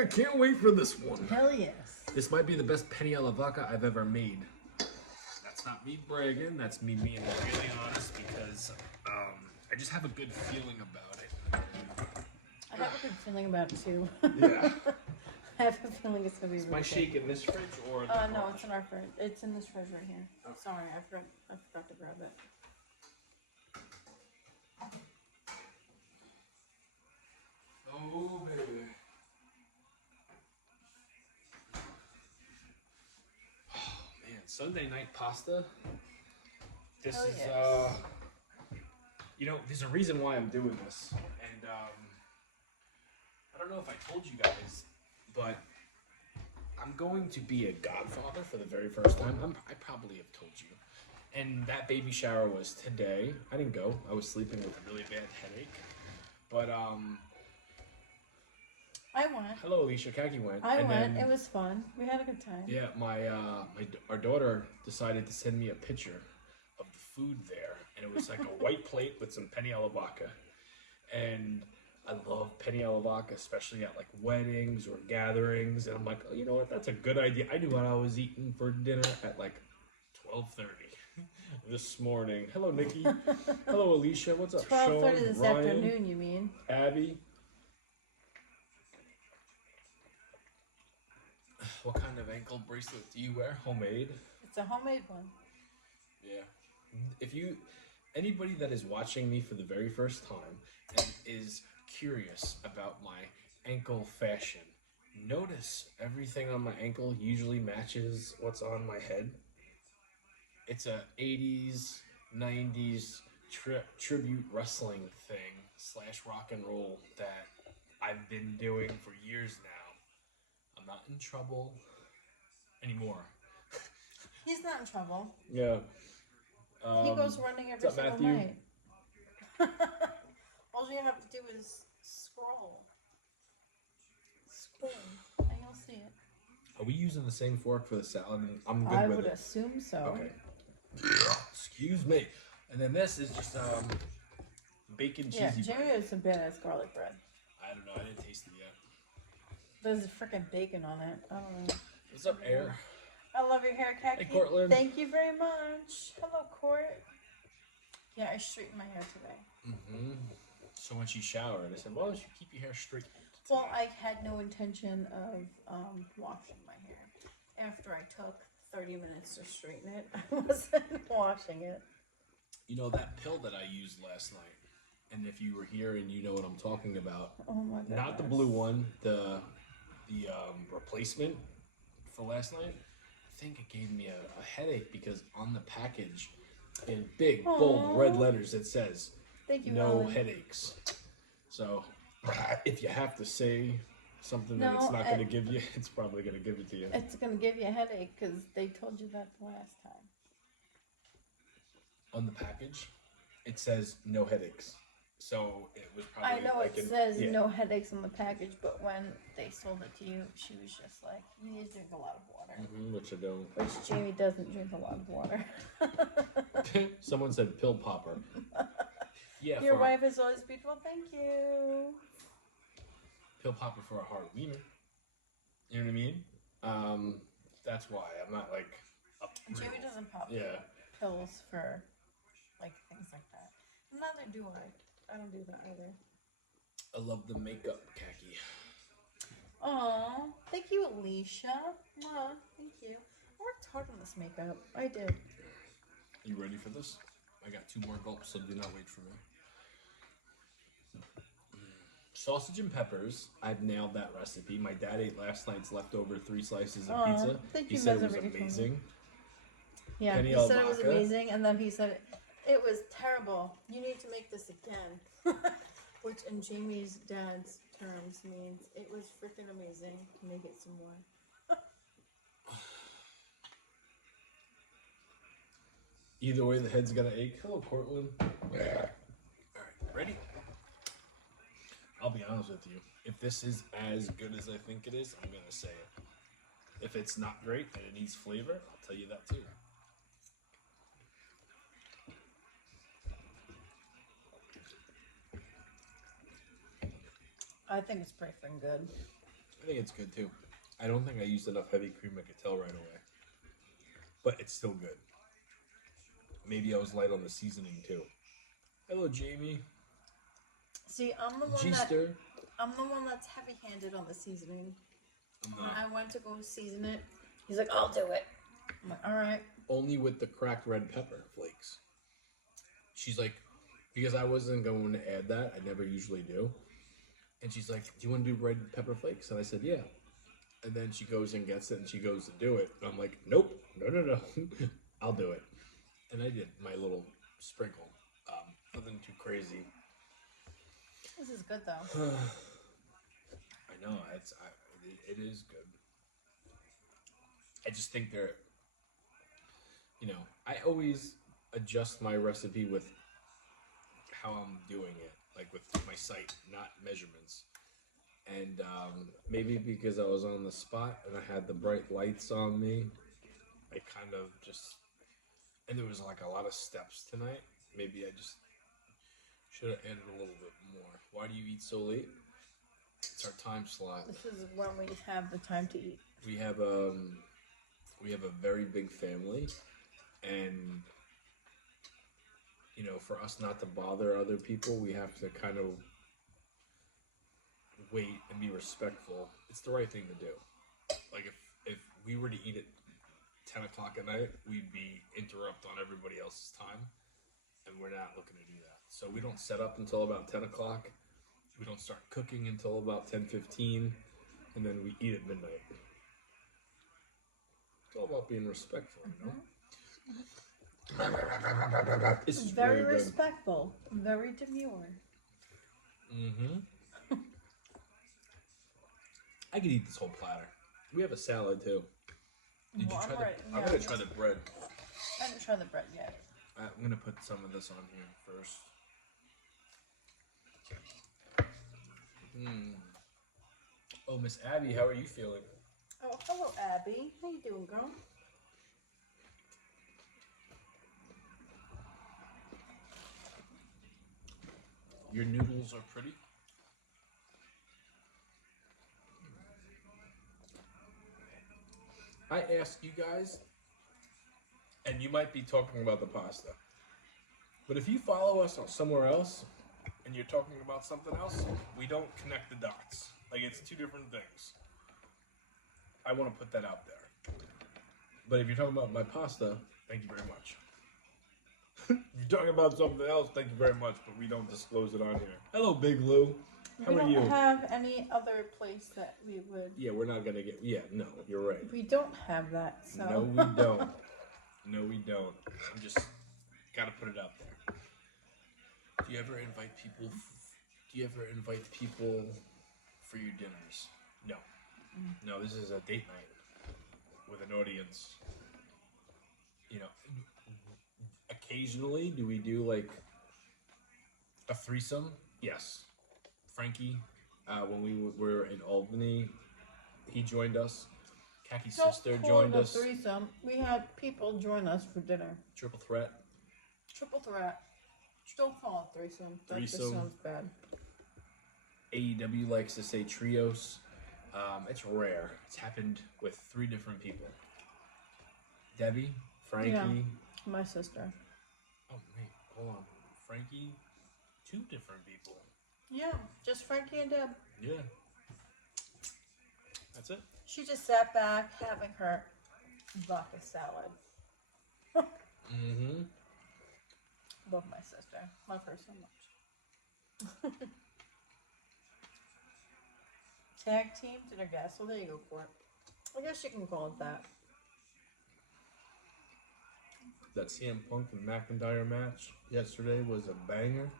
I can't wait for this one. Hell yes. This might be the best penne alla vodka I've ever made. That's not me bragging. That's me being really honest because I just have a good feeling about it. I have a good feeling about it too. Yeah. I have a feeling it's gonna be. Am I shaking this fridge or? The no, it's in our fridge. It's in this fridge right here. Oh. Sorry, I forgot to grab it. Oh baby. Oh man, Sunday night pasta. This Hell is yes. You know, there's a reason why I'm doing this, and I don't know if I told you guys, but I'm going to be a godfather for the very first time. I probably have told you. And that baby shower was today. I didn't go. I was sleeping with a really bad headache. But I went. hello, Alicia. Kaki went. I went. It was fun. We had a good time. Yeah, our daughter decided to send me a picture of the food there, and it was like a white plate with some penne alla vodka. And I love penne alla vodka, especially at like weddings or gatherings. And I'm like, oh, you know what? That's a good idea. I knew what I was eating for dinner at like 12:30 this morning. Hello, Nikki. Hello, Alicia. What's up? 12:30 Sean, this Ryan, afternoon. You mean? Abby. What kind of ankle bracelet do you wear? Homemade? It's a homemade one. Yeah. If anybody that is watching me for the very first time and is curious about my ankle fashion, notice everything on my ankle usually matches what's on my head. It's a 80s, 90s tribute wrestling thing / rock and roll that I've been doing for years now. I'm not in trouble anymore. He's not in trouble. Yeah. He goes running every single Matthew? night. All you have to do is scroll. Scroll, and you'll see it. Are we using the same fork for the salad? I'm good I with would it. assume so. Okay. Excuse me. And then this is just bacon cheesy Yeah, bread. Jamie has some badass garlic bread. I don't know. I didn't taste it yet. There's freaking bacon on it. I don't know. What's up, Air? I love your hair, Kaki. Hey, Cortland. Thank you very much. Hello, Court. Yeah, I straightened my hair today. Mm-hmm. So when she showered, I said, why don't you keep your hair straight? Well, I had no intention of washing my hair. After I took 30 minutes to straighten it, I wasn't washing it. You know, that pill that I used last night, and if you were here and you know what I'm talking about, Oh my god. not the blue one, the replacement for last night, I think it gave me a headache because on the package, in big, bold red letters, it says, Thank you, no Holly. headaches. So, if you have to say something that it's not going to give you, it's probably going to give it to you. It's going to give you a headache because they told you that the last time. On the package, it says no headaches. So, it was probably I know like it says no headaches on the package, but when they sold it to you, she was just like, you need to drink a lot of water. Mm-hmm, which I don't. Which Jamie doesn't drink a lot of water. Someone said pill popper. Yeah, Your wife is always beautiful. Thank you. Pill popper for a hard wiener. You know what I mean? That's why I'm not like. Jamie doesn't pop pills for like things like that. Neither do I. I don't do that either. I love the makeup, Kaki. Aw, thank you, Alicia. Aw, thank you. I worked hard on this makeup. I did. You ready for this? I got 2 more gulps, so do not wait for me. Sausage and peppers. I've nailed that recipe. My dad ate last night's leftover 3 slices of pizza. Thank He you, said it was Messervity, for me. amazing. Yeah, Penne he alla said it was vodka. amazing, and then he said it was terrible. You need to make this again. Which in Jamie's dad's terms means it was freaking amazing. Make it some more. Either way, the head's gonna ache. Hello, Cortland. Alright, ready? I'll be honest with you. If this is as good as I think it is, I'm gonna say it. If it's not great and it needs flavor, I'll tell you that too. I think it's pretty freaking good. I think it's good too. I don't think I used enough heavy cream. I could tell right away, but it's still good. Maybe I was light on the seasoning too. Hello, Jamie. See, G-Ster. I'm the one that's heavy-handed on the seasoning. I'm When not. I went to go season it, he's like, "I'll do it." I'm like, "All right." Only with the cracked red pepper flakes. She's like, because I wasn't going to add that. I never usually do. And she's like, "Do you want to do red pepper flakes?" And I said, "Yeah." And then she goes and gets it, and she goes to do it. And I'm like, "Nope, no, I'll do it." And I did my little sprinkle. Nothing too crazy. This is good though. I know it is good. I just think they're, I always adjust my recipe with how I'm doing it, like with my sight, not measurements. And maybe because I was on the spot and I had the bright lights on me, I kind of just, and there was like a lot of steps tonight. Maybe I just should have added a little bit more. Why do you eat so late? It's our time slot. This is when we have the time to eat. We have a very big family, and for us not to bother other people, we have to kind of wait and be respectful. It's the right thing to do. Like if we were to eat at 10 o'clock at night, we'd be interrupt on everybody else's time, and we're not looking to do that. So we don't set up until about 10 o'clock. We don't start cooking until about 10:15, and then we eat at midnight. It's all about being respectful, This is Very really good. respectful, very demure. I could eat this whole platter. We have a salad too. Did Well, you try I'm I'm yeah. gonna try the bread. I haven't tried the bread yet. I'm gonna put some of this on here first. Oh, Miss Abby, how are you feeling? Oh, hello, Abby. How you doing, girl? Your noodles are pretty. I asked you guys, and you might be talking about the pasta, but if you follow us somewhere else and you're talking about something else, we don't connect the dots. Like, it's two different things. I want to put that out there. But if you're talking about my pasta, thank you very much. If you're talking about something else, thank you very much, but we don't disclose it on here. Hello, Big Lou. How are you? We don't have any other place that we would. Yeah, we're not gonna get. Yeah, no, you're right. We don't have that, so. No, we don't. No, we don't. I'm just gotta put it out there. Do you ever invite people? For your dinners? No. No, this is a date night with an audience. Occasionally, do we do like a threesome? Yes. Frankie, when we were in Albany, he joined us. Kaki's sister joined us. Threesome. We had people join us for dinner. Triple threat. Triple threat. Don't call it threesome. That just Threesome. sounds bad. AEW likes to say trios. It's rare. It's happened with 3 different people. Debbie, Frankie. Yeah. My sister. Oh, wait, hold on. Frankie, 2 different people. Yeah, just Frankie and Deb. Yeah. That's it. She just sat back having her vodka salad. Mm-hmm. Love my sister. Love her so much. Tag team dinner guest. Well, there you go for it. I guess you can call it that. That CM Punk and McIntyre match yesterday was a banger.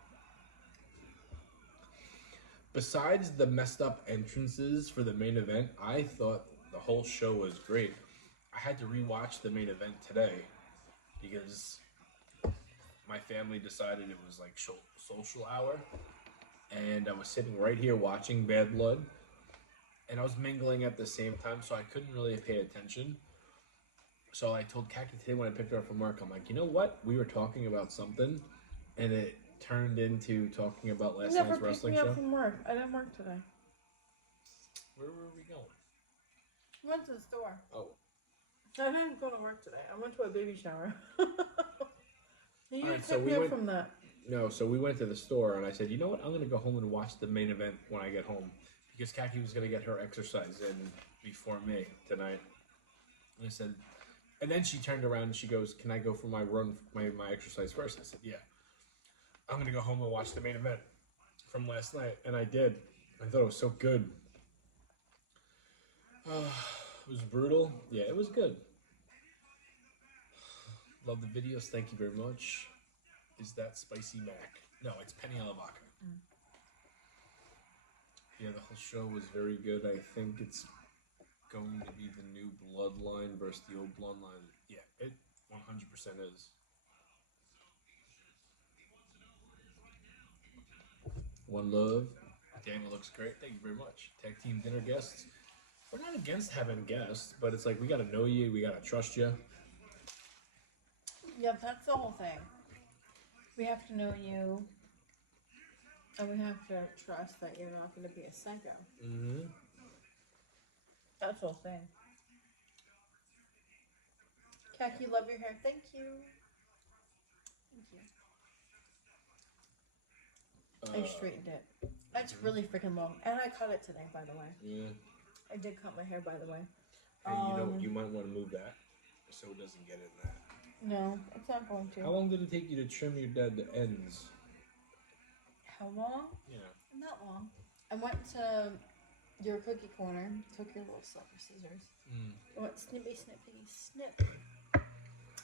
Besides the messed up entrances for the main event, I thought the whole show was great. I had to rewatch the main event today because my family decided it was like social hour, and I was sitting right here watching Bad Blood, and I was mingling at the same time, so I couldn't really pay attention. So I told Kaki today when I picked her up from work, I'm like, you know what? We were talking about something, and it turned into talking about last night's wrestling show. Never picked me up from work. I didn't work today. Where were we going? We went to the store. Oh. I didn't go to work today. I went to a baby shower. You Alright, picked so we me up went- from that. No, so we went to the store, and I said, you know what? I'm going to go home and watch the main event when I get home. Because Kaki was going to get her exercise in before me tonight. And I said, and then she turned around and she goes, can I go for my run, my exercise first? I said, yeah. I'm going to go home and watch the main event from last night. And I did. I thought it was so good. It was brutal. Yeah, it was good. Love the videos. Thank you very much. Is that Spicy Mac? No, it's Penne Alla Vodka. Yeah, the whole show was very good. I think it's going to be the new Bloodline versus the old Bloodline. Yeah, it 100% is. One love. Daniel looks great. Thank you very much. Tag team dinner guests. We're not against having guests, but it's like we gotta know you, we gotta trust you. Yeah, that's the whole thing. We have to know you, and we have to trust that you're not going to be a psycho. Mm-hmm. That's the whole thing. Kaki, love your hair. Thank you. Thank you. I straightened it. It's really freaking long, and I cut it today, by the way. Yeah. I did cut my hair, by the way. And you know, you might want to move that so it doesn't get in that. No, it's not going to. How long did it take you to trim your dead ends? How long? Yeah. Not long. I went to your cookie corner, took your little sucker scissors. I went snippy, snippy, snip.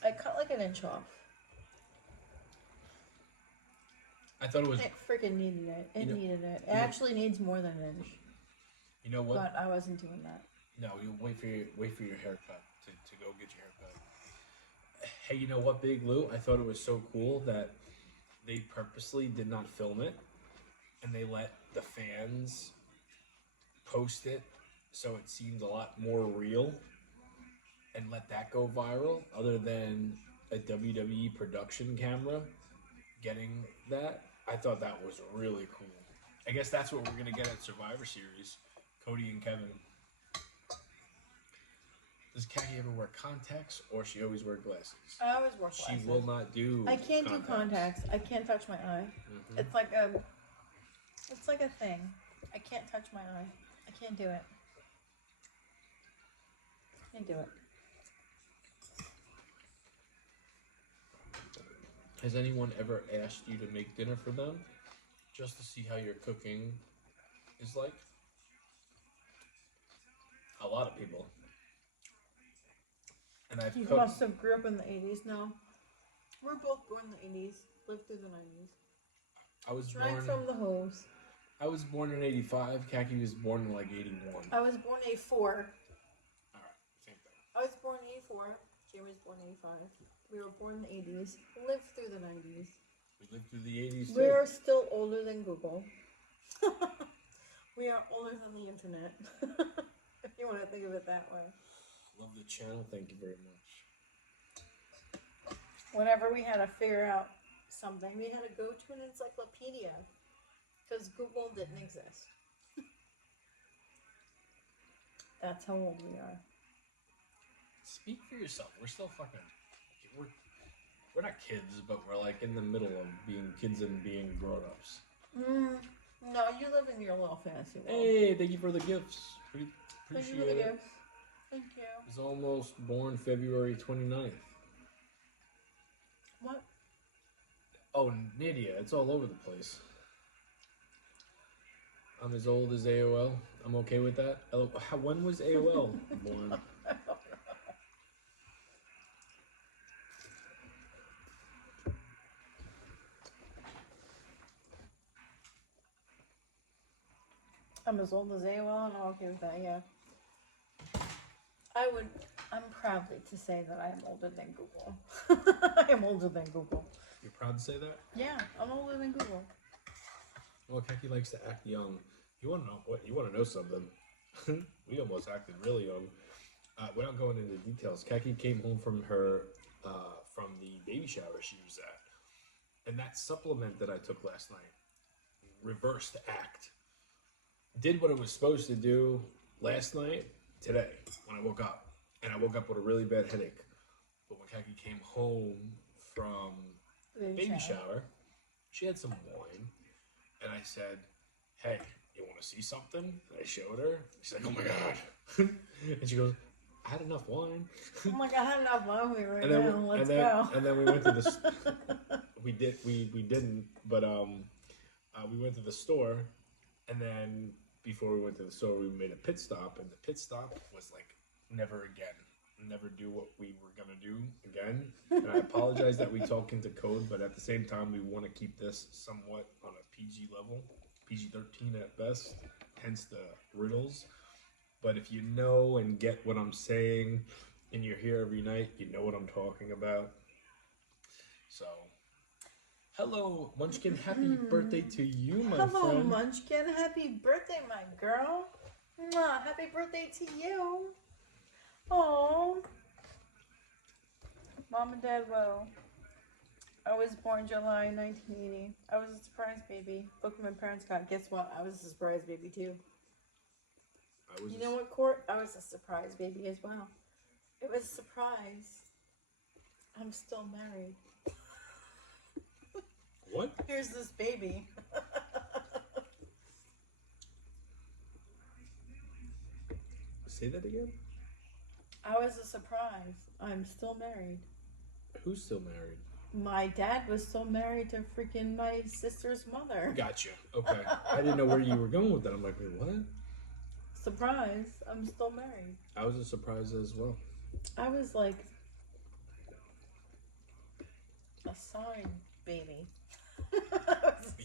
I cut like an inch off. I thought it was. It freaking needed it. It needed it. It actually needs more than an inch. You know what? But I wasn't doing that. No, you wait for your haircut to go get your haircut. Hey, you know what, Big Lou? I thought it was so cool that they purposely did not film it, and they let the fans post it so it seemed a lot more real, and let that go viral. Other than a WWE production camera getting that, I thought that was really cool. I guess that's what we're gonna get at Survivor Series. Cody and Kevin. Does Kaki ever wear contacts, or she always wear glasses? I always wear glasses. She will not do. I can't do contacts. I can't touch my eye. Mm-hmm. It's like a thing. I can't touch my eye. I can't do it. Can't do it. Has anyone ever asked you to make dinner for them, just to see how your cooking is like? A lot of people. And I've You cooked. must have grew up in the 80s. No. We're both born in the 80s. Lived through the 90s. I was Drank born. from the hose. I was born in '85. Kaki was born in like '81. I was born in 84. All right, same thing. I was born in 84. Jamie was born in 85. We were born in the 80s. Lived through the 90s. We lived through the '80s too. We're still older than Google. We are older than the internet. If you want to think of it that way. Love the channel. Thank you very much. Whenever we had to figure out something, we had to go to an encyclopedia because Google didn't exist. That's how old we are. Speak for yourself. We're still fucking. We're not kids, but we're like in the middle of being kids and being grown-ups. No, you live in your little fantasy world. Hey, thank you for the gifts. Thank Appreciate you for the it. gifts. Thank you. He's almost born February 29th. What? Oh, Nydia, it's all over the place. I'm as old as AOL. I'm okay with that. When was AOL born? I'm as old as AOL and I'm okay with that, yeah. I'm proudly to say that I am older than Google. I am older than Google. You're proud to say that? Yeah, I'm older than Google. Well, Kaki likes to act young. You want to know what? You want to know something? We almost acted really young. Without going into details, Kaki came home from from the baby shower she was at, and that supplement that I took last night, reversed act, did what it was supposed to do, last night, today, when I woke up, and I woke up with a really bad headache. But when Kaki came home from baby shower, she had some wine, and I said, "Hey, you want to see something?" And I showed her. She's like, "Oh my god!" And she goes, "I had enough wine." I'm like, I had enough wine right and then now. Let's go. go. And then we went to the. We didn't, but we went to the store, and then before we went to the store, we made a pit stop, and the pit stop was like, never again. Never do what we were gonna do again. And I apologize that we talk into code, but at the same time, we want to keep this somewhat on a PG level, PG-13 at best. Hence the riddles. But if you know and get what I'm saying, and you're here every night, you know what I'm talking about. So, hello, Munchkin. Happy birthday to you, my friend. Hello, Munchkin. Happy birthday, my girl. Mwah, happy birthday to you. Oh, Mom and Dad, well, I was born July 1980. I was a surprise baby. Book my parents got. Guess what? I was a surprise baby too. You know what, Court? I was a surprise baby as well. It was a surprise. I'm still married. What? Here's this baby. Say that again? I was a surprise. I'm still married. Who's still married? My dad was still married to freaking my sister's mother. Gotcha. Okay. I didn't know where you were going with that. I'm like, wait, what? Surprise. I'm still married. I was a surprise as well. I was like a side baby.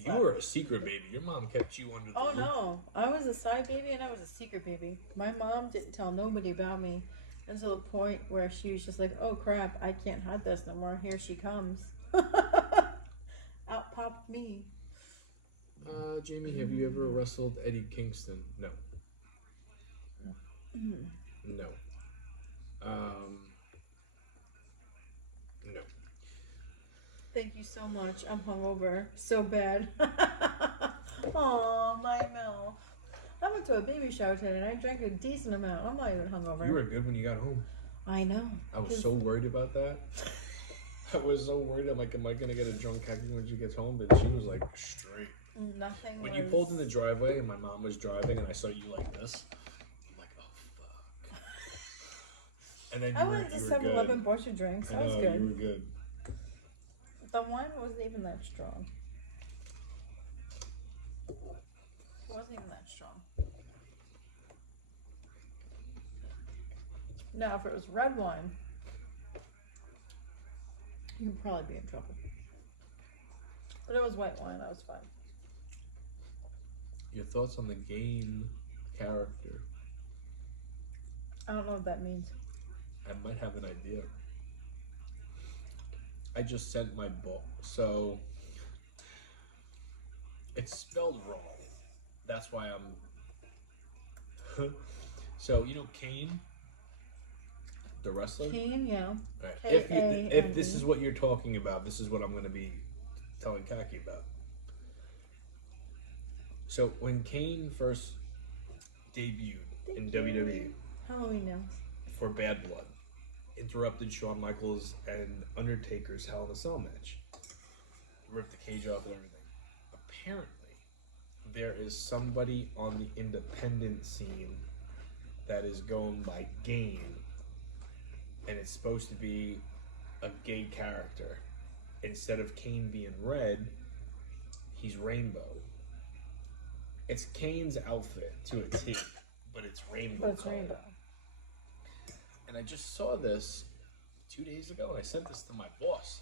You were a secret baby. Your mom kept you under the Oh roof. no. I was a side baby and I was a secret baby. My mom didn't tell nobody about me. Until the point where she was just like, oh crap, I can't hide this no more. Here she comes. Out popped me. Jamie, have you ever wrestled Eddie Kingston? No. No. No. Thank you so much. I'm hungover. So bad. Aw, my milk. I went to a baby shower today and I drank a decent amount. I'm not even hungover. You were good when you got home. I know. I was so worried about that. I was so worried. I'm like, am I going to get a drunk Kaki when she gets home? But she was like straight. Nothing When you pulled in the driveway and my mom was driving and I saw you like this, I'm like, oh, fuck. And then I went to 7-Eleven, bought you drinks. I was good. You were good. The wine wasn't even that strong. It wasn't even that strong. Now, if it was red wine, you'd probably be in trouble. But it was white wine. I was fine. Your thoughts on the game character? I don't know what that means. I might have an idea. I just sent my book. So, it's spelled wrong. That's why I'm... So, you know Kane? The wrestler? Kane, yeah. Right. If this is what you're talking about, this is what I'm going to be telling Kaki about. So when Kane first debuted in WWE Halloween now for Bad Blood, interrupted Shawn Michaels and Undertaker's Hell in a Cell match, ripped the cage off and everything. Apparently, there is somebody on the independent scene that is going by Game, and it's supposed to be a gay character. Instead of Kane being red, he's rainbow. It's Kane's outfit to a T, but it's rainbow. But it's rainbow. And I just saw this 2 days ago, and I sent this to my boss.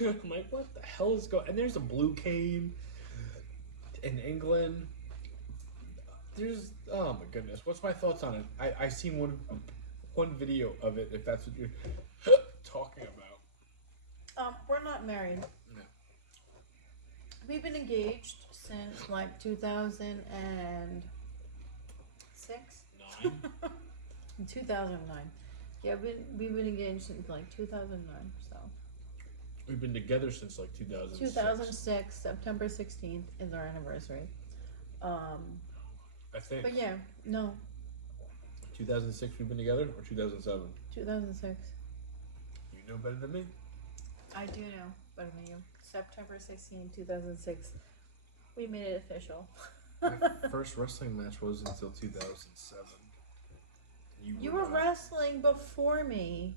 I'm like, what the hell is going on? And there's a blue Kane in England. There's, oh my goodness. What's my thoughts on it? I seen one video of it, if that's what you're talking about. We're not married. No. We've been engaged since like 2006. 9? In 2009. Yeah, we've been engaged since like 2009. So. We've been together since like 2006. 2006, September 16th is our anniversary. I think. But yeah, no. 2006 we've been together, or 2007? 2006. You know better than me. I do know better than you. September 16, 2006. We made it official. My first wrestling match was until 2007. You were wrestling before me.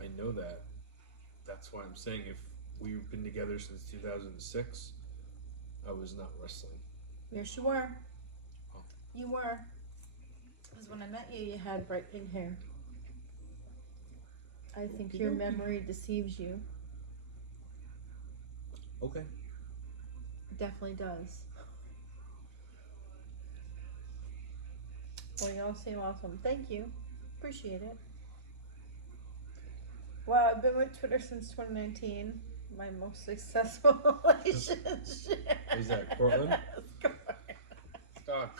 I know that. That's why I'm saying if we've been together since 2006, I was not wrestling. Yes, you were. Oh. You were. Because when I met you, you had bright pink hair. I think your memory deceives you. Okay. It definitely does. Well, y'all seem awesome. Thank you. Appreciate it. Wow, I've been with Twitter since 2019. My most successful relationship. Is that Cortland?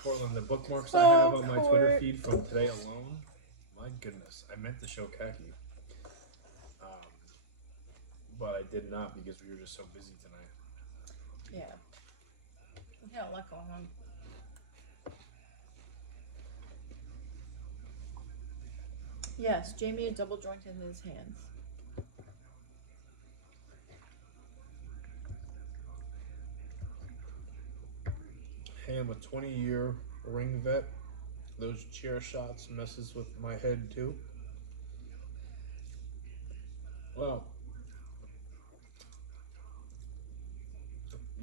Cortland, the bookmarks So I have on my Twitter feed from today alone. My goodness, I meant to show Khaki. But I did not because we were just so busy tonight. Yeah. We got a lot going on. Yes, Jamie had double jointed in his hands. Hey, I'm a 20-year ring vet. Those chair shots messes with my head too. Well,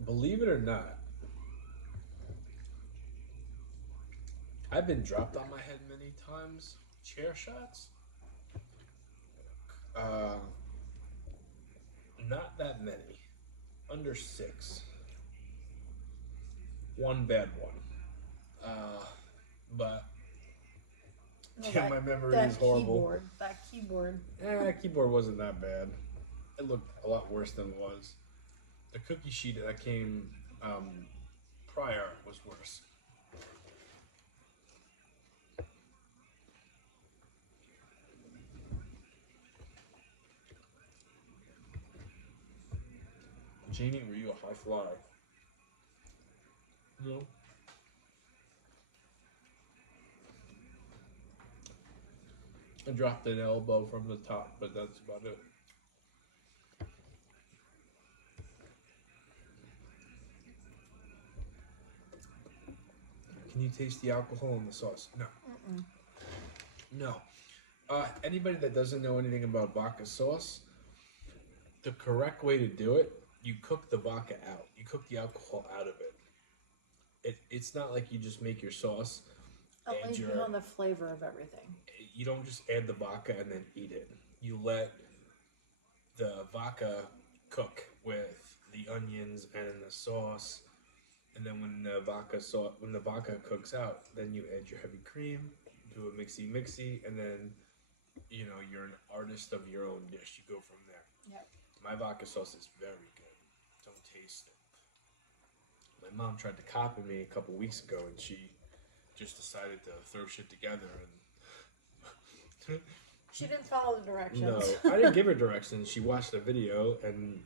believe it or not, I've been dropped on my head many times. Chair shots? Not that many. Under 6. One bad one. But No, yeah, my memory is horrible. That keyboard. Keyboard wasn't that bad. It looked a lot worse than it was. The cookie sheet that came prior was worse. Jeannie, were you a high flyer? No. I dropped an elbow from the top, but that's about it. Can you taste the alcohol in the sauce? No. No. Anybody that doesn't know anything about vodka sauce, the correct way to do it, you cook the vodka out. You cook the alcohol out of it. It's not like you just make your sauce. Leave behind the flavor of everything. You don't just add the vodka and then eat it. You let the vodka cook with the onions and the sauce, and then when the vodka cooks out, then you add your heavy cream, do a mixy, and then you're an artist of your own dish. You go from there. Yep. My vodka sauce is very good. Don't taste it. My mom tried to copy me a couple weeks ago, and she just decided to throw shit together and. She didn't follow the directions. No, I didn't give her directions. She watched the video and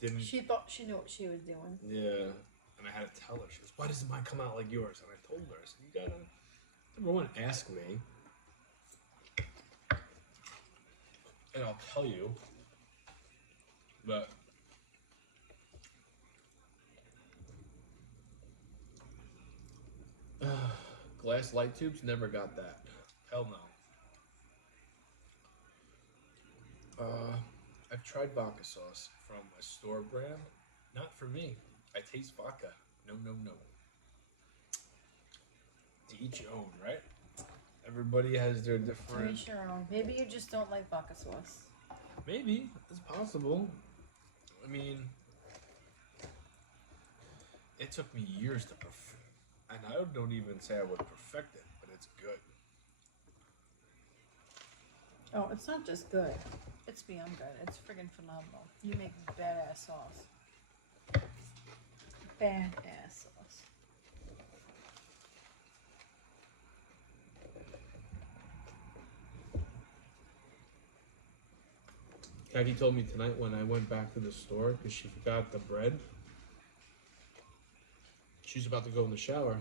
didn't. She thought she knew what she was doing. Yeah, and I had to tell her. She goes, "Why doesn't mine come out like yours?" And I told her, I said, "You gotta, number one, ask me, and I'll tell you." But glass light tubes never got that. Hell no. I've tried vodka sauce from a store brand. Not for me. I taste vodka. No. To each your own, right? Everybody has their different. To each your own. Maybe you just don't like vodka sauce. Maybe. It's possible. I mean, it took me years to perfect. And I don't even say I would perfect it, but it's good. Oh, it's not just good. It's beyond good. It's friggin' phenomenal. You make badass sauce. Badass sauce. Jackie told me tonight when I went back to the store because she forgot the bread. She's about to go in the shower.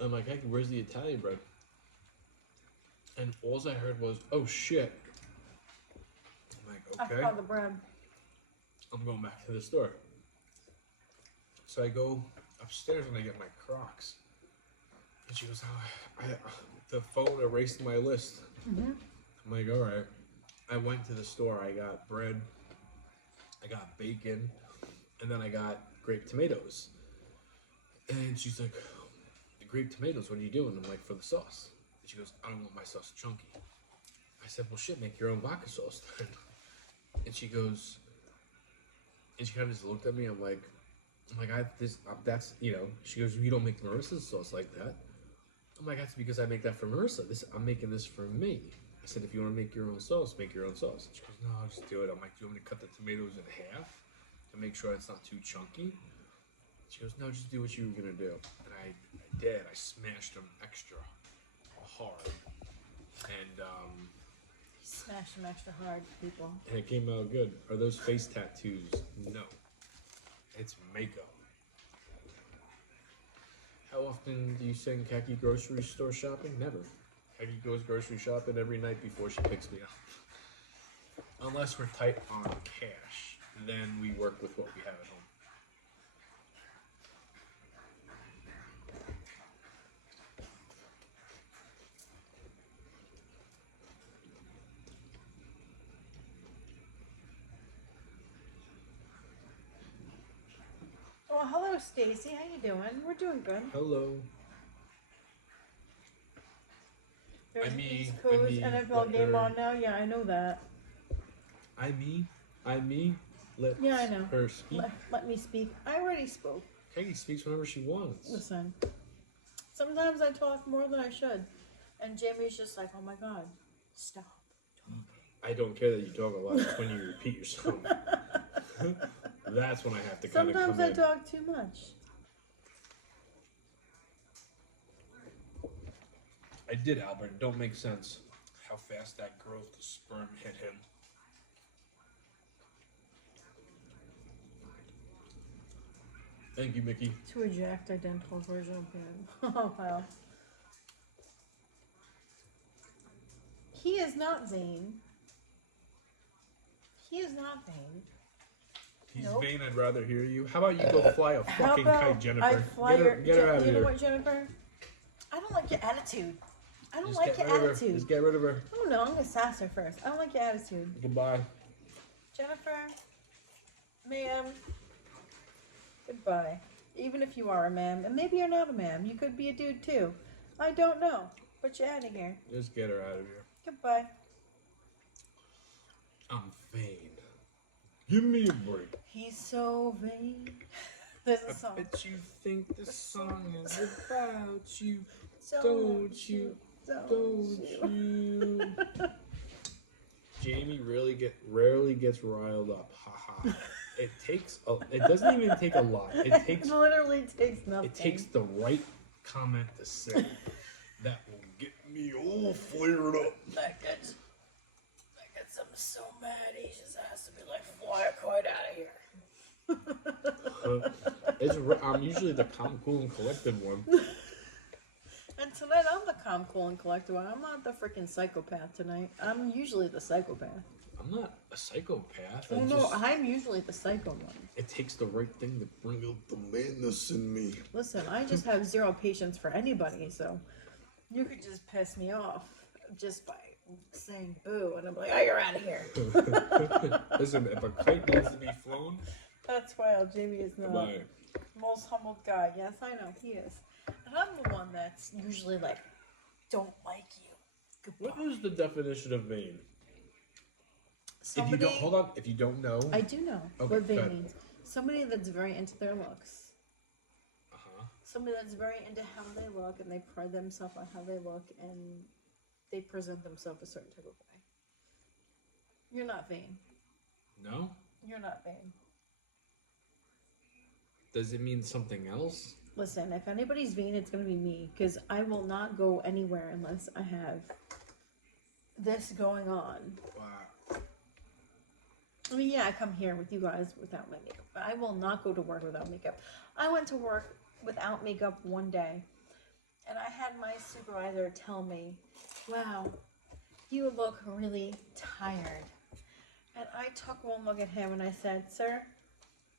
I'm like, Jackie, where's the Italian bread? And all I heard was, "Oh shit!" I'm like, I "Okay." found the bread. I'm going back to the store. So I go upstairs and I get my Crocs. And she goes, "Oh, the phone erased my list." Mm-hmm. I'm like, "All right." I went to the store. I got bread. I got bacon, and then I got grape tomatoes. And she's like, "The grape tomatoes, what are you doing?" I'm like, "For the sauce." And she goes, "I don't want my sauce chunky." I said, "Well, shit, make your own vodka sauce then." And she goes, and she kind of just looked at me. That's, you know, she goes, "You don't make Marissa's sauce like that." I'm like, "That's because I make that for Marissa. I'm making this for me." I said, "If you want to make your own sauce, make your own sauce." And she goes, "No, I'll just do it." I'm like, "Do you want me to cut the tomatoes in half to make sure it's not too chunky?" She goes, "No, just do what you were going to do." And I did. I smashed them extra hard. And Smash them extra hard, people. and it came out good. Are those face tattoos? No. It's makeup. How often do you send Khaki grocery store shopping? Never. Khaki goes grocery shopping every night before she picks me up. Unless we're tight on cash, then we work with what we have at home. Well, hello, Stacy. How you doing? We're doing good. Hello. There's an I East mean, Coast NFL game on now. Yeah, I know that. I me, let Yeah, I know. her speak. Let me speak. I already spoke. Khaki speaks whenever she wants. Listen, sometimes I talk more than I should. And Jamie's just like, "Oh my God, stop talking." I don't care that you talk a lot. It's when you repeat yourself. That's when I have to kind of come Sometimes I in. talk too much. I did, Albert. It don't make sense how fast that growth of sperm hit him. Thank you, Mickey. To eject identical version of him. Oh, wow. He is not vain. He is not vain. He's Nope. vain. I'd rather hear you. How about you go fly a How fucking about kite, Jennifer? I fly Get her out of You here. know what, Jennifer? I don't like your attitude. I don't Just like get your rid of her. attitude. Just get rid of her. Oh no, I'm gonna sass her first. I don't like your attitude. Goodbye. Jennifer, ma'am, goodbye. Even if you are a ma'am, and maybe you're not a ma'am, you could be a dude too. I don't know. But you're out of here. Just get her out of here. Goodbye. I'm vain. Give me a break. He's so vain. There's a I song. bet you think this song is about you. Don't you? Don't Don't you? you? Jamie rarely gets riled up. Haha. It doesn't even take a lot. It literally takes nothing. It takes the right comment to say that will get me all flared up. That gets him so mad. He just has to be like, "Fly a kite out of here." I'm usually the calm, cool, and collected one. And tonight I'm the calm, cool, and collected one. I'm not the freaking psychopath tonight. I'm usually the psychopath. I'm not a psychopath. Oh no, I'm usually the psycho one. It takes the right thing to bring out the madness in me. Listen, I just have zero patience for anybody, so you could just piss me off just by saying boo, and I'm like, "Oh, you're out of here." Listen, if a kite needs to be flown, That's why Jamie is not goodbye. the most humbled guy. Yes, I know, he is. And I'm the one that's usually like, "Don't like you." Goodbye. What is the definition of vain? Somebody, If you don't, hold on. If you don't know, I do know Okay, what vain go ahead. means. Somebody that's very into their looks. uh-huh. Somebody that's very into how they look, and they pride themselves on how they look, and they present themselves a certain type of way. You're not vain. No? You're not vain. Does it mean something else? Listen, if anybody's vain, it's going to be me, because I will not go anywhere unless I have this going on. Wow. I mean, yeah, I come here with you guys without my makeup, but I will not go to work without makeup. I went to work without makeup one day, And I had my supervisor tell me, wow, you look really tired. And I took one look at him and I said, sir,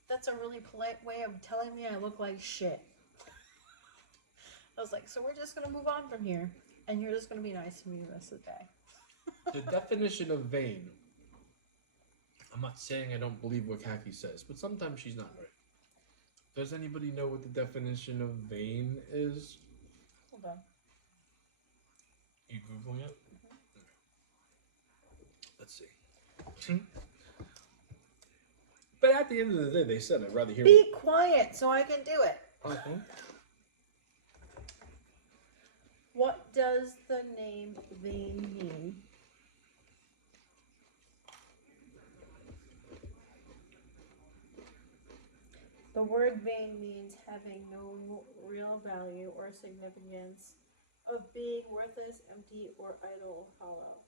that's a really polite way of telling me I look like shit. I was like, so we're just going to move on from here. And you're just going to be nice to me the rest of the day. The definition of vain. I'm not saying I don't believe what Khaki says, but sometimes she's not right. Does anybody know what the definition of vain is? Hold on. You Googling it? Mm-hmm. Okay. Let's see. But at the end of the day, they said I'd rather hear. Be quiet so I can do it. Okay. What does the name vain mean? The word vain means having no real value or significance, of being worthless, empty, or idle, hollow.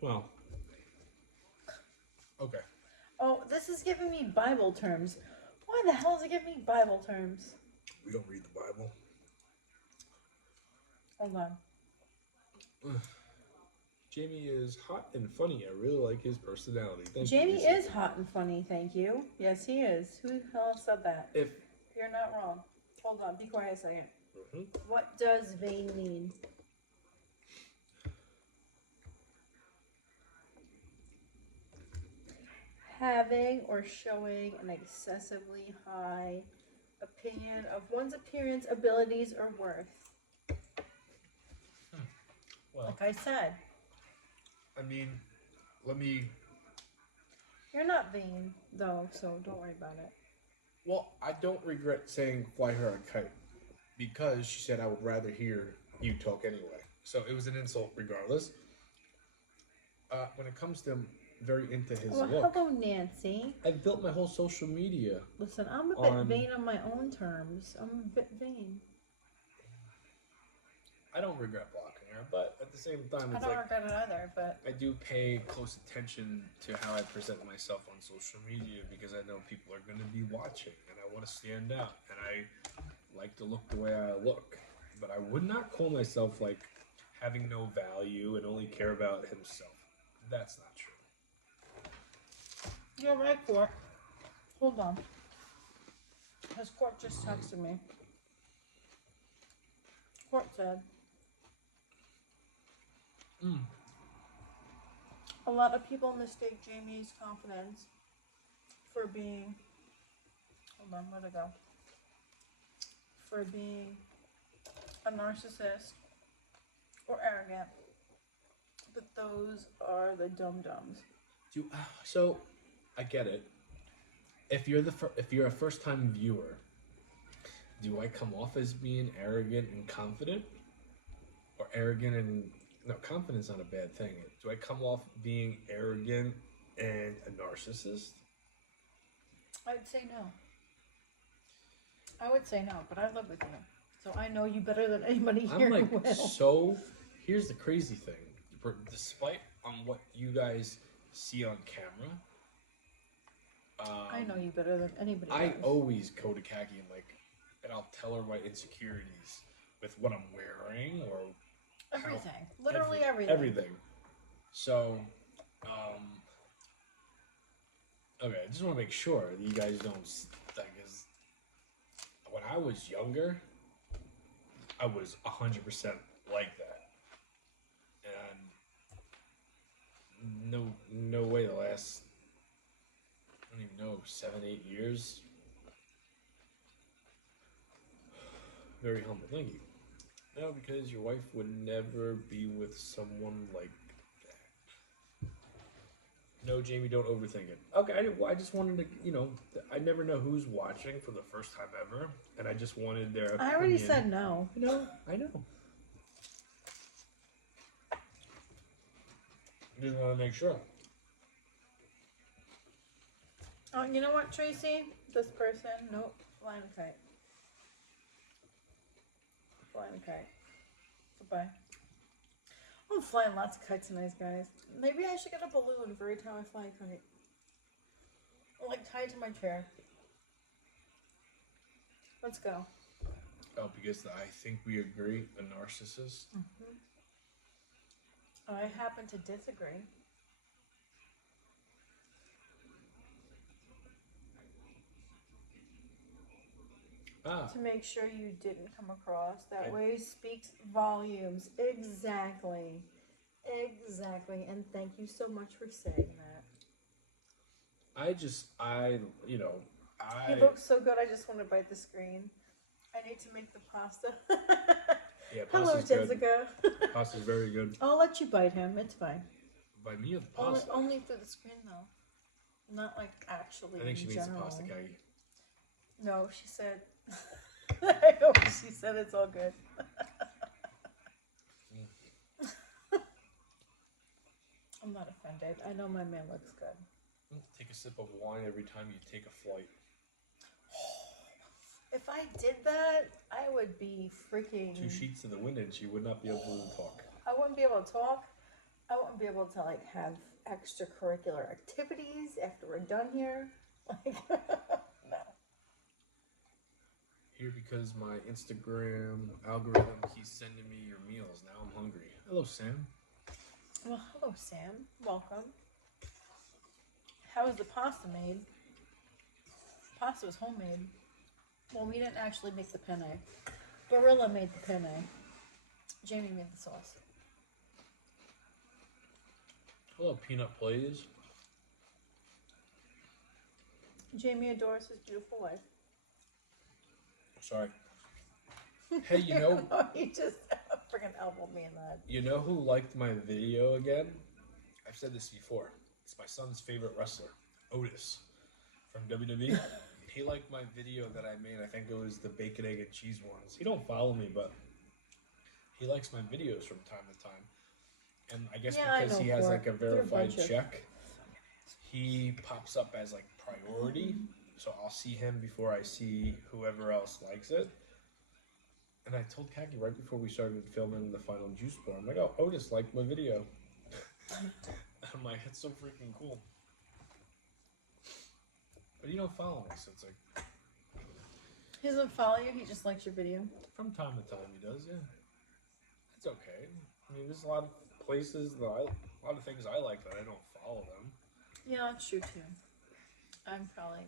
Well. Okay. Oh, this is giving me Bible terms. Why the hell is it giving me Bible terms? We don't read the Bible. Hold on. Jamie is hot and funny. I really like his personality. Thank Jamie you, is hot and funny, thank you. Yes, he is. Who the hell said that? If You're not wrong. Hold on, be quiet a second. mm-hmm. What does vain mean? Having or showing an excessively high opinion of one's appearance, abilities, or worth. Well, Like I said, I mean, let me. you're not vain, though, so don't worry about it. Well, I don't regret saying fly her a kite because she said I would rather hear you talk anyway. So it was an insult regardless. When it comes to very into his Well, look, hello, Nancy. I've built my whole social media. Listen, I'm a bit vain on my own terms. I'm a bit vain. I don't regret blocking her, but at the same time, I it's don't like regret it either, but I do pay close attention to how I present myself on social media because I know people are going to be watching and I want to stand out and I like to look the way I look. But I would not call myself like having no value and only care about himself. That's not true. you're right, Court. Hold on. Because Court just texted me. Court said, a lot of people mistake Jamie's confidence for being, hold on, where'd it go? For being a narcissist or arrogant. But those are the dum-dums. So, I get it. If you're a first-time viewer, do I come off as being arrogant and confident, or arrogant and no? Confidence not a bad thing. Do I come off being arrogant and a narcissist? I'd say no. I would say no, but I live with you, so I know you better than anybody here I'm like will. so. Here's the crazy thing. Despite on what you guys see on camera, I know you better than anybody I else. always go to Khaki and I'll tell her my insecurities with what I'm wearing or Everything. Literally everything. Everything. So, okay, I just want to make sure that you guys don't like. Cause when I was younger, I was 100% like that, and no way the last, I don't even know, 7-8 years. Very humble. Thank you. No, because your wife would never be with someone like that. No, Jamie, don't overthink it. Okay, I just wanted to, I never know who's watching for the first time ever, and I just wanted their opinion. I already said no. I know. Just want to make sure. Oh, you know what, Tracy? This person, nope, flying a kite. Flying a kite. Goodbye. I'm flying lots of kites tonight, guys. Maybe I should get a balloon for every time I fly a kite. Or like tie it to my chair. Let's go. Oh, because I think we agree, a narcissist. Mm-hmm. I happen to disagree. To make sure you didn't come across. That way speaks volumes. Exactly. Exactly. And thank you so much for saying that. He looks so good, I just want to bite the screen. I need to make the pasta. Yeah, Hello, Jessica. Pasta's very good. I'll let you bite him. It's fine. By me or the pasta? Only through the screen, though. Not like actually. I think she means the general. pasta, Kagi. No, she said. I know she said it's all good. I'm not offended. I know my man looks good. Take a sip of wine every time you take a flight. If I did that, I would be freaking... 2 sheets to the wind and she would not be able to talk. I wouldn't be able to talk. I wouldn't be able to, like, have extracurricular activities after we're done here. Like, no. Here because my Instagram algorithm keeps sending me your meals. Now I'm hungry. Hello, Sam. Well, hello, Sam. Welcome. How was the pasta made? Pasta was homemade. Well, we didn't actually make the penne. Barilla made the penne. Jamie made the sauce. Hello, peanut please. Jamie adores his beautiful wife. Sorry. Hey, you know... He just freaking elbowed me in that. You know who liked my video again? I've said this before. It's my son's favorite wrestler, Otis, from WWE. He liked my video that I made. I think it was the bacon, egg, and cheese ones. He don't follow me, but he likes my videos from time to time. And I guess because he has like a verified check, he pops up as like priority. So I'll see him before I see whoever else likes it. And I told Kaki right before we started filming the final juice pour, I'm like, oh, Otis liked my video. I'm like, it's so freaking cool. But you don't follow me, so it's like... He doesn't follow you, he just likes your video? From time to time he does, yeah. It's okay. I mean, there's a lot of places that a lot of things I like that I don't follow them. Yeah, that's true too. I probably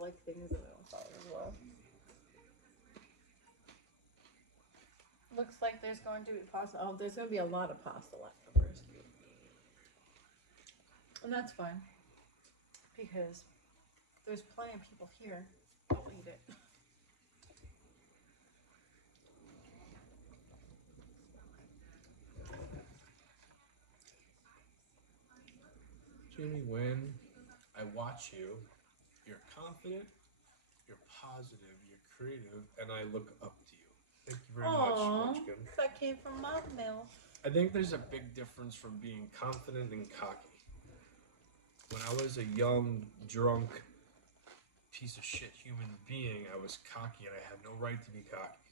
like things that I don't follow as well. Looks like there's going to be pasta. Oh, there's going to be a lot of pasta leftovers. And that's fine. Because there's plenty of people here. I'll eat it. Jamie, when I watch you, you're confident, you're positive, you're creative, and I look up to you. Thank you very much, Munchkin. That came from Mom Mill. I think there's a big difference from being confident and cocky. When I was a young, drunk, piece of shit human being, I was cocky and I had no right to be cocky.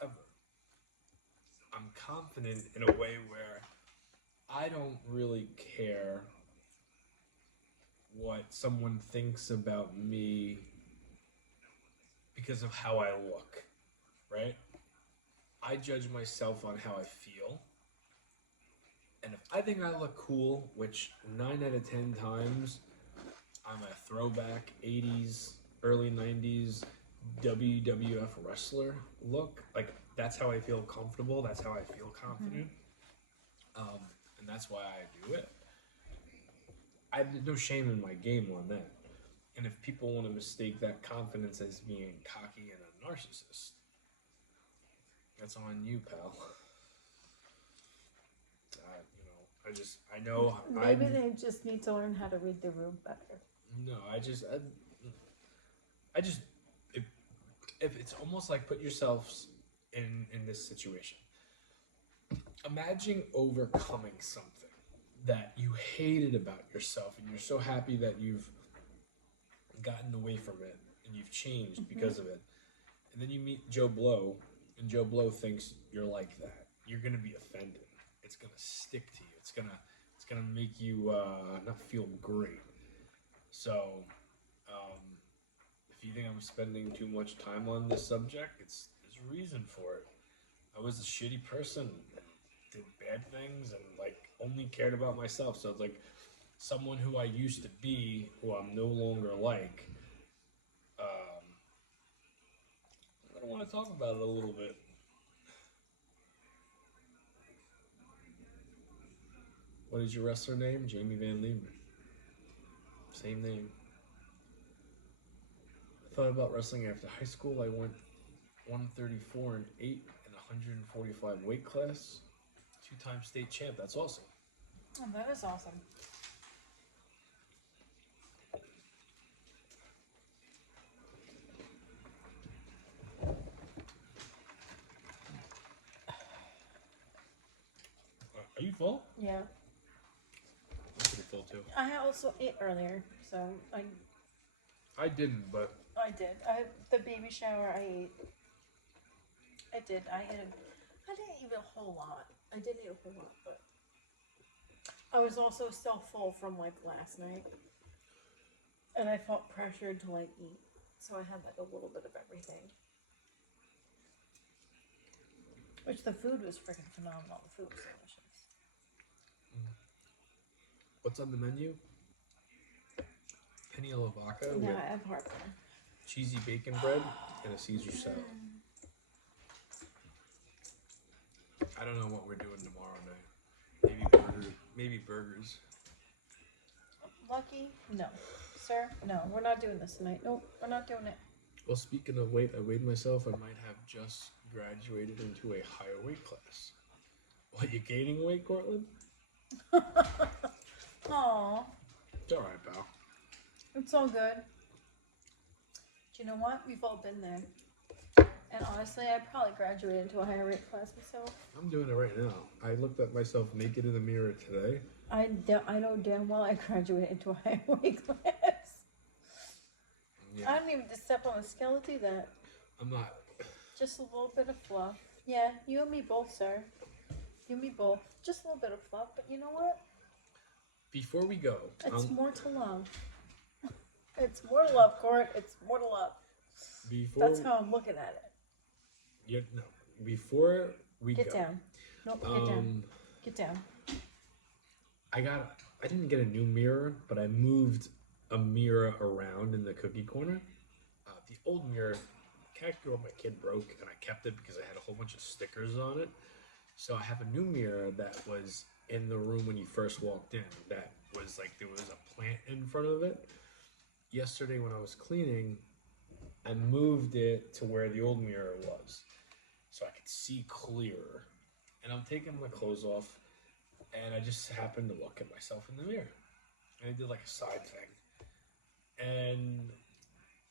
However, I'm confident in a way where I don't really care what someone thinks about me because of how I look, right? I judge myself on how I feel. And if I think I look cool, which 9 out of 10 times, I'm a throwback 80s, early 90s WWF wrestler look. Like, that's how I feel comfortable. That's how I feel confident. And that's why I do it. I have no shame in my game on that. And if people want to mistake that confidence as being cocky and a narcissist, that's on you, pal. I know. Maybe they just need to learn how to read the room better. No, if it's almost like put yourselves in this situation. Imagine overcoming something that you hated about yourself, and you're so happy that you've gotten away from it and you've changed because of it. And then you meet Joe Blow, and Joe Blow thinks you're like that. You're gonna be offended. It's gonna stick to you. It's gonna make you not feel great. So, If you think I'm spending too much time on this subject, there's a reason for it. I was a shitty person, did bad things, and like only cared about myself. So it's like someone who I used to be, who I'm no longer like. I don't want to talk about it a little bit. What is your wrestler name? Jamie Van Lieberman. Same name. I thought about wrestling after high school. I went 134 and 8 in 145 weight class. 2-time state champ. That's awesome. Oh, that is awesome. Are you full? Yeah. I'm pretty full too. I also ate earlier, so I didn't, but I did. The baby shower I ate. I did. I didn't eat a whole lot. I didn't eat a whole lot, but I was also still full from like last night, and I felt pressured to like eat, so I had like a little bit of everything. Which the food was freaking phenomenal. The food was delicious. What's on the menu? Penne alla vodka Yeah, with I have heartburn. cheesy bacon bread and a Caesar salad. I don't know what we're doing tomorrow night. Maybe burgers. Lucky? No. Sir? No, we're not doing this tonight. Nope, we're not doing it. Well, speaking of weight, I weighed myself. I might have just graduated into a higher weight class. What, you gaining weight, Cortland? Aw. It's alright, pal. It's all good. Do you know what? We've all been there. And honestly, I probably graduated into a higher rate class myself. I'm doing it right now. I looked at myself naked in the mirror today. I know damn well I graduated into a higher weight class. Yeah. I don't even just step on a scale to do that. I'm not. Just a little bit of fluff. Yeah, you and me both, sir. You and me both. Just a little bit of fluff, but you know what? Before we go, It's more to love. It's more to love, Court. It's more to love. That's how I'm looking at it. Yeah, no. Before we Get go, down. Nope, get down. Get down. I didn't get a new mirror, but I moved a mirror around in the cookie corner. The old mirror, cat girl my kid broke, and I kept it because I had a whole bunch of stickers on it. So I have a new mirror that was in the room when you first walked in. That was like there was a plant in front of it. Yesterday when I was cleaning, I moved it to where the old mirror was, so I could see clearer. And I'm taking my clothes off, and I just happened to look at myself in the mirror. And I did like a side thing. And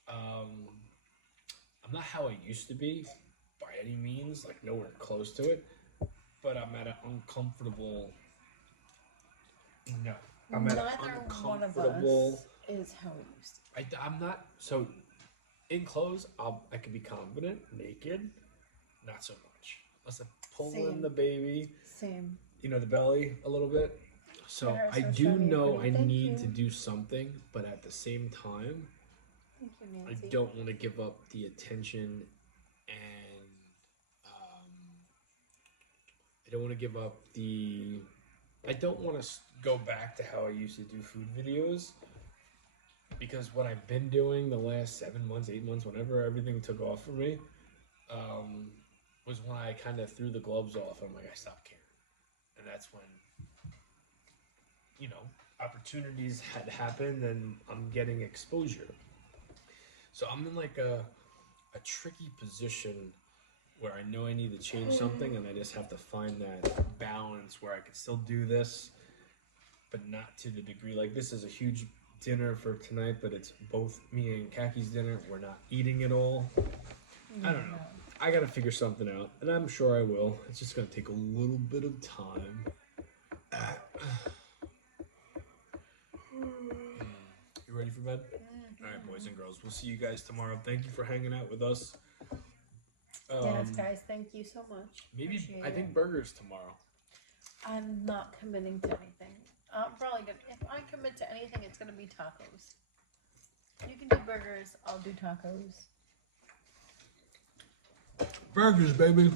I'm not how I used to be by any means, like nowhere close to it. But I'm at an uncomfortable. No, I'm at an uncomfortable. One of us is how we used to be. I'm not so. In clothes, I can be confident. Naked, not so much. Unless I pull in the baby. Same. You know, the belly a little bit. So I do know I need to do something, but at the same time, Thank you, Nancy. I don't want to give up the attention, and I don't want to give up the. I don't want to go back to how I used to do food videos, because what I've been doing the last 7 months, 8 months, whenever everything took off for me, was when I kind of threw the gloves off. I'm like, I stopped caring. And that's when, you know, opportunities had happened and I'm getting exposure. So I'm in like a tricky position where I know I need to change something, and I just have to find that balance where I can still do this, but not to the degree. Like, this is a huge dinner for tonight, but it's both me and Kaki's dinner. We're not eating it all. I don't know. I gotta figure something out, and I'm sure I will. It's just gonna take a little bit of time. You ready for bed? All right, boys and girls. We'll see you guys tomorrow. Thank you for hanging out with us. Yes, guys. Thank you so much. Maybe Appreciate I think burgers tomorrow. I'm not committing to anything. I'm probably gonna. If I commit to anything, it's gonna be tacos. You can do burgers. I'll do tacos. Burgers, baby.